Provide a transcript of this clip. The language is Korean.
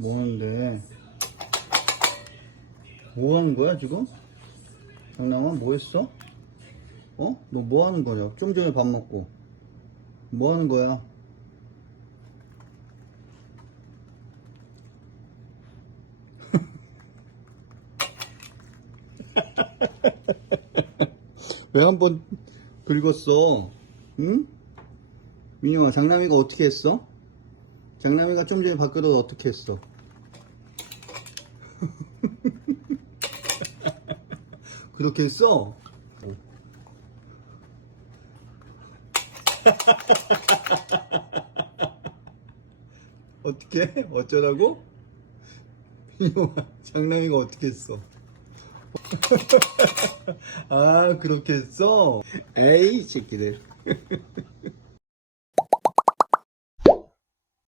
뭐 하는데? 뭐 하는 거야, 지금? 장남아, 뭐 했어? 어? 너 뭐 하는 거냐? 좀 전에 밥 먹고. 뭐 하는 거야? 왜 한 번 긁었어? 응? 민영아, 장남이가 어떻게 했어? 장남이가 좀 전에 밥 끓여서 어떻게 했어? 그렇게 했어? 어떻게? 해? 어쩌라고? 장남이가 어떻게 했어? 아, 그렇게 했어? 에이, 이 새끼들.